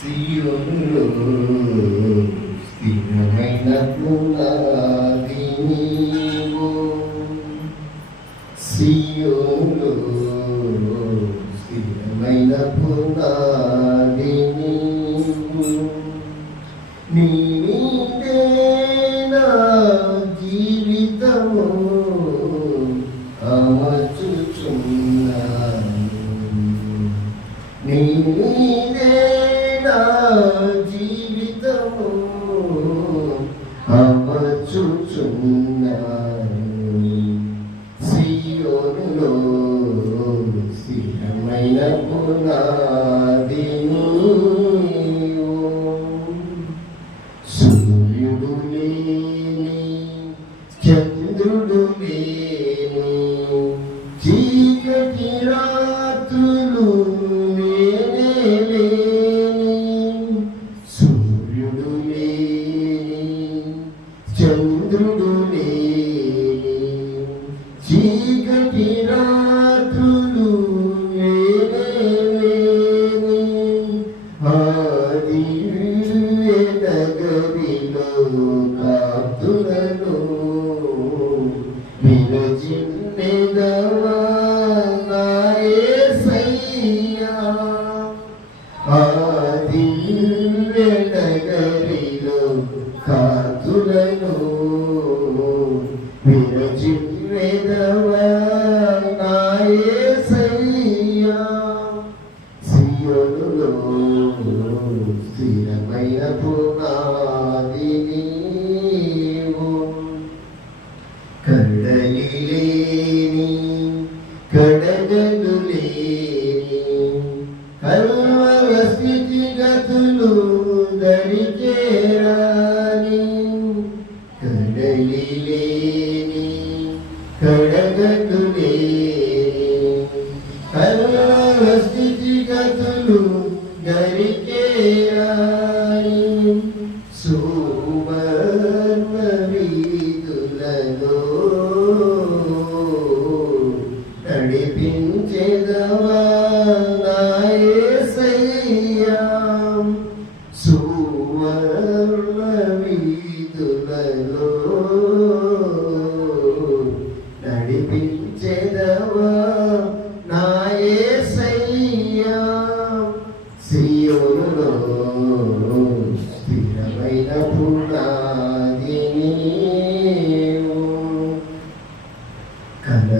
సియోనులో స్థిరమైన పునాది నీవు. సియోనులో స్థిరమైన పునాది నీవు. నీ మీదే నీ నా జీవితము అమర్చుచున్నాను సియోనులో స్థిరమైన పునాది సూర్యుడు లేని చంద్రుడు లేని చంద్రుడు له కడగలు లేని కల్వల స్థితిగతులు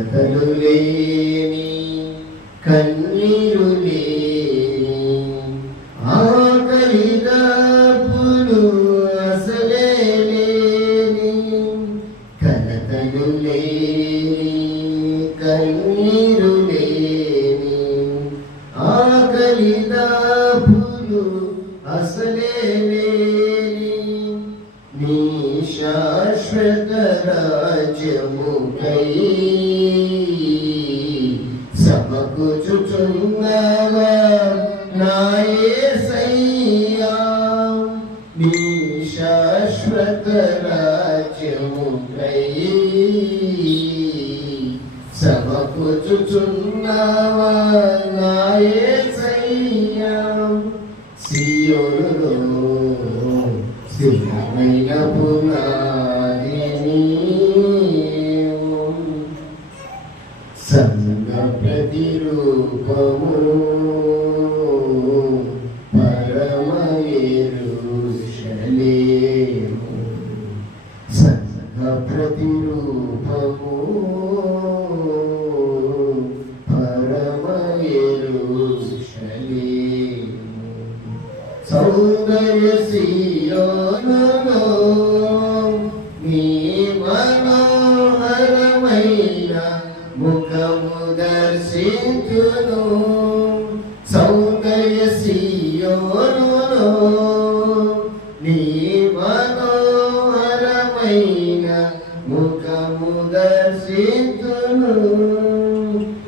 కలతలు లేని కన్నీరు లేని ఆకలి దాపులు అసలే లేని కలతలు లేని కన్నీరు లేని ఆకలి దాపులు అసలే లేని నీ శాశ్వత రాజ్యముకై సమకూచుచున్నావా శాశ్వత రాజ్యముకై సమకూచుచున్నావా నా సియోనులో స్థిరమైన పునాది నీవు. ప్రతిరూపము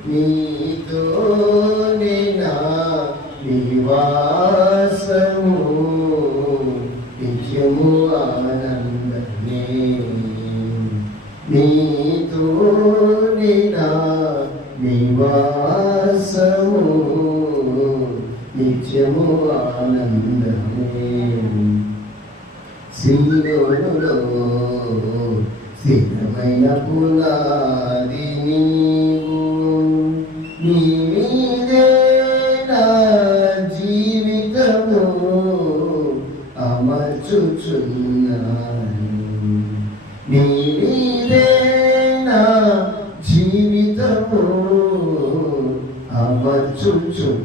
నీతోనే నా నివాసము. నిత్యము ఆనందమే. నీతోనే నా నివాసము. నిత్యము ఆనందమే. సీయోనులో స్థిరమైన పునాది అమర్చుచున్నాను నీ మీదే జీవితము. అమర్చుచున్నాను